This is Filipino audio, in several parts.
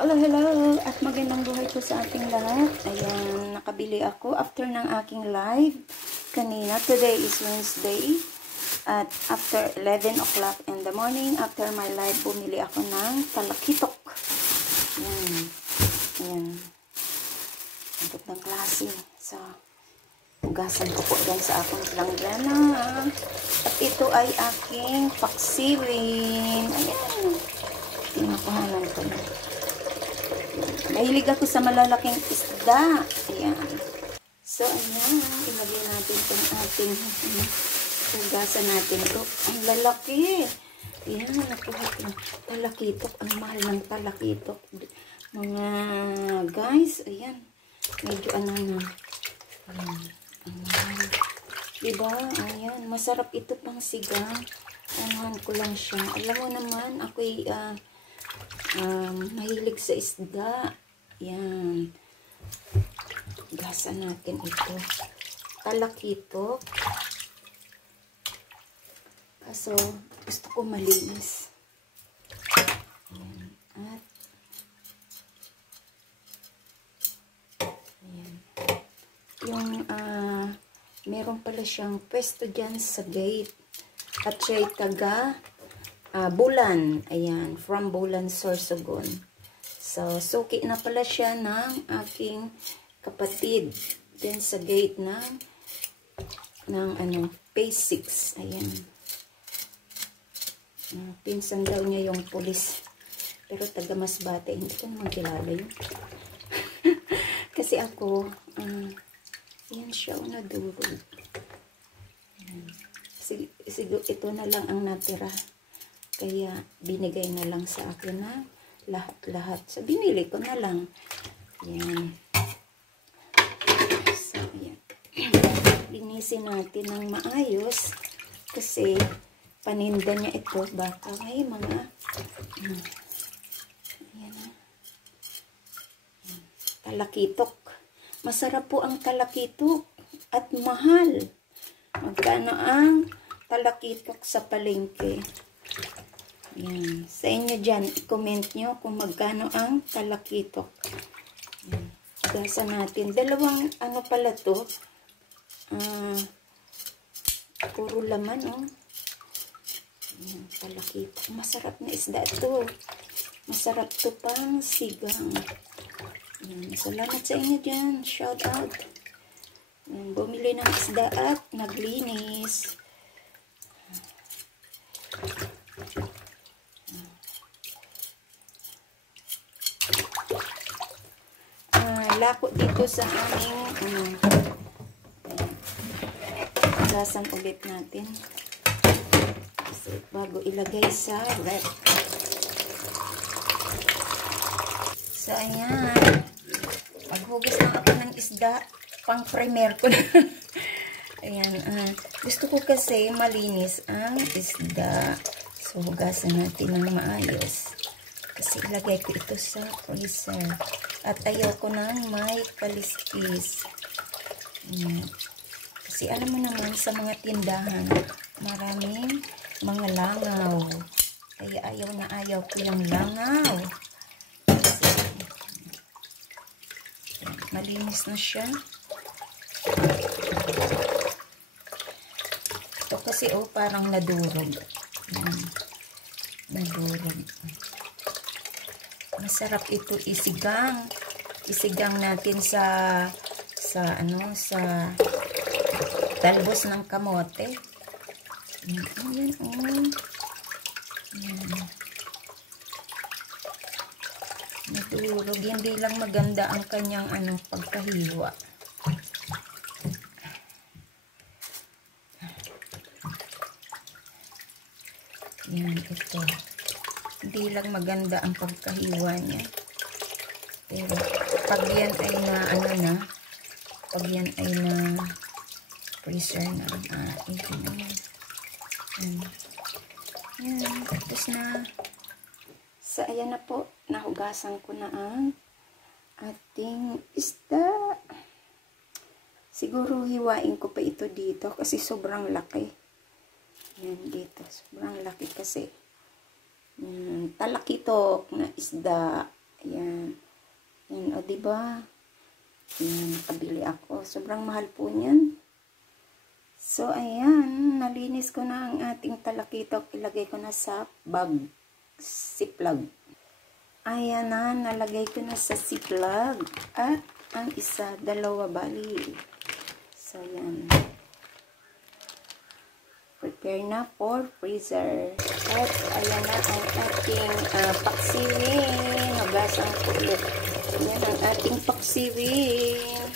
Hello, hello! At magandang buhay po sa ating lahat. Ayan, nakabili ako after ng aking live kanina. Today is Wednesday. At after 11 o'clock in the morning, after my live, bumili ako ng talakitok. Ayan. Ayan. Ang gandang klase. So, hugasan ko po dyan sa akong langgana. At ito ay aking paksiwin. Ayan. Tinakuhanan ko na. Mahilig ako sa malalaking isda. Ayan. So, ayan. Ilagay natin itong ating hugasan natin ito. Ang lalaki. Ayan. Nakuha ko. Talakitok. Ang mahal ng talakitok. Mga guys. Ayan. Medyo ano na. Ayan. Ang mahal. Diba? Ayan. Masarap ito pang sigang. Anuhan ko lang siya. Alam mo naman, ako'y mahilig sa isda. Yan. Gasa natin ito. Talakitok. Kaso, gusto ko malinis. Ayan. At, ayan. Yung, meron pala siyang pwesto dyan sa gate. At siya'y taga Bulan. Ayan. From Bulan, Sorsogon. So, suki na pala siya ng aking kapatid. Then, sa gate ng phase 6. Ayan. Pinsan daw niya yung pulis. Pero taga Masbate. Hindi ko naman kilala yun. Kasi ako, ayan siya, nadurog. Siguro ito na lang ang natira. Kaya binigay na lang sa akin na lahat-lahat. So binili ko na lang. Yan. So ayan. Linisin natin ng maayos kasi paninda niya ito. Baka may mga ayan na. Talakitok. Masarap po ang talakitok at mahal. Magkano ang talakitok sa palengke? Yan. Sa inyo dyan, i-comment nyo kung magkano ang talakitok. Yan. Gasa natin. Dalawang ano pala to. Puro laman, oh. Yan, talakitok. Masarap na isda to. Masarap to pang sigang. Yan. Salamat sa inyo dyan. Shout out. Yan. Bumili ng isda at naglinis. Lako dito sa aming gasan ulit natin kasi bago ilagay sa rep. So ayan, maghugas na ako ng isda, pang primer ko na. Ayan, gusto ko kasi malinis ang isda, so hugasan natin ng maayos kasi ilagay ko ito sa freezer. At ayoko nang may kaliskis. Kasi alam mo naman sa mga tindahan, maraming mga langaw. Kaya ayaw ko yung langaw. Kasi, malinis na siya. Ito kasi parang nadurog. Nadurog. Masarap ito isigang. Isigang natin sa talbos ng kamote. Ayan, Ayan. Nadurog. Hindi lang maganda ang kanyang pagkahiwa. Ayan, ito. Hindi lang maganda ang pagkahiwa niya. Pero, pag yan ay pag yan ay na freezer na, ito na yan. Yan, tapos na. So, ayan na po. Nahugasan ko na ang ating isda. Siguro hiwain ko pa ito dito kasi sobrang laki. Yan, dito. Sobrang laki kasi. Talakitok na isda. Ayan. Yan, o diba? Yan, nakabili ako. Sobrang mahal po niyan. So, ayan. Nalinis ko na ang ating talakitok. Ilagay ko na sa bag. Ziploc. Ayan na. Nalagay ko na sa ziploc. At ang isa, dalawa bali. So, ayan. Prepare na for freezer. At ayan na ang ating paksiwing. Hugasan ko ulit. Ayan ang ating paksiwing.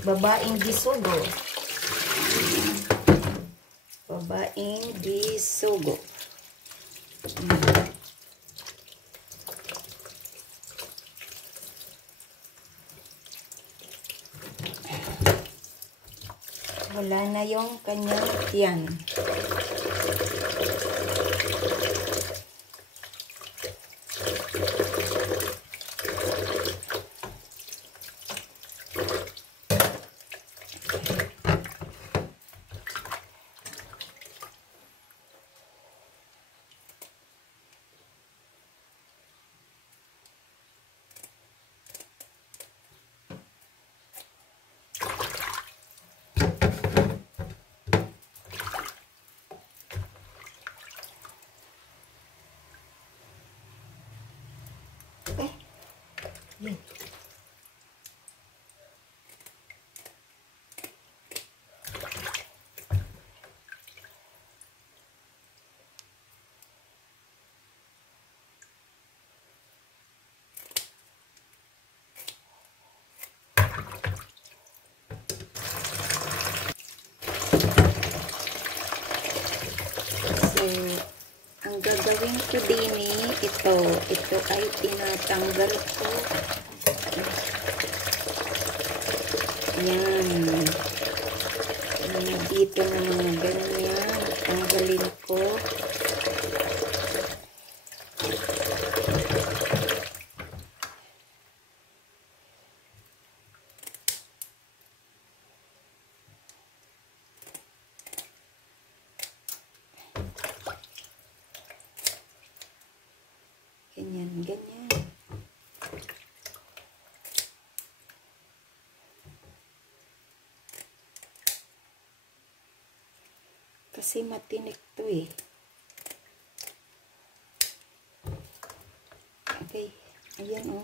Babaeng gisugo. Babaeng gisugo. Wala na yung kanyang tiyan. Yan. So, ang gagawin ko din ito ay tinatanggal ko. Yan. Dito na mga ganyan. Tanggalin ko. Ganyan, ganyan. Kasi matinik to eh. Okay. Ayan o.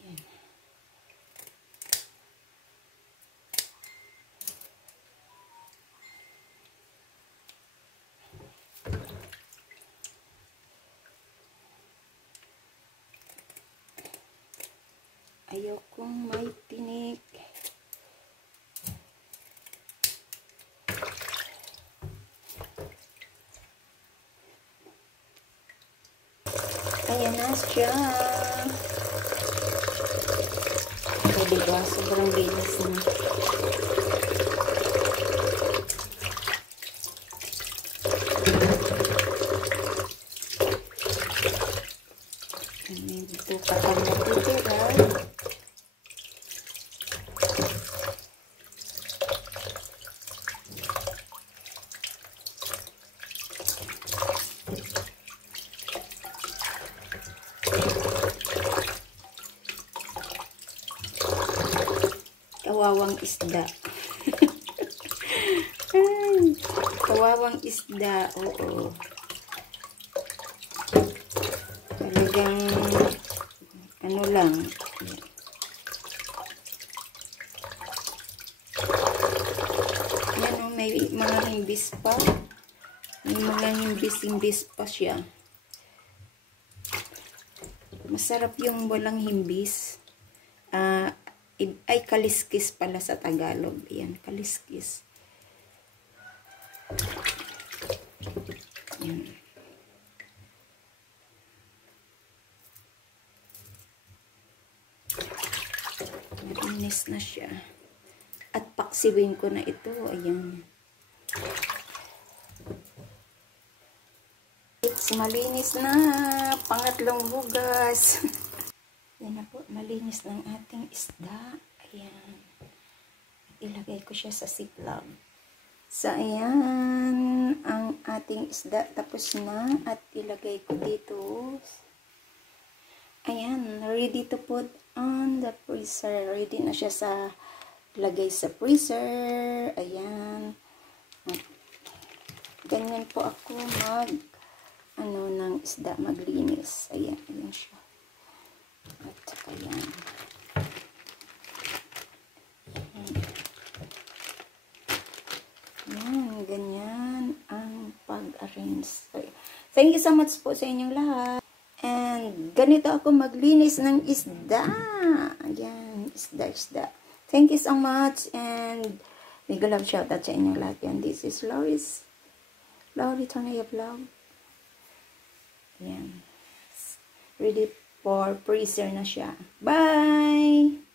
Ayan. Ayaw kong may tinik. Ayan na siya. O, diba? Sobrang linis na. Dito ka pa matitira. Kawawang isda. Kawawang isda. Oo. Talagang ano lang. Yan o, may mga himbis pa. May mga himbis-himbis pa siya. Masarap yung walang himbis. Ay, kaliskis pala sa Tagalog. Ayan, kaliskis. Ayan. Malinis na siya. At paksiwin ko na ito. Ayan. It's malinis na. Pangatlong hugas. Yan na po, malinis ng ating isda. Ayan. At ilagay ko siya sa ziploc. So, ayan, ang ating isda tapos na at ilagay ko dito. Ayan, ready to put on the freezer. Ready na siya sa lagay sa freezer. Ayan. Ganyan po ako ng isda, maglinis. Ayan, ayan siya. At saka yan. Ayan, ganyan ang pag-arrange. Thank you so much po sa inyong lahat. And ganito ako maglinis ng isda. Ayan, isda. Thank you so much. And big love shout out sa inyong lahat. And this is Laurie Tonay Vlog. Ayan. Ready for freezer na siya. Bye!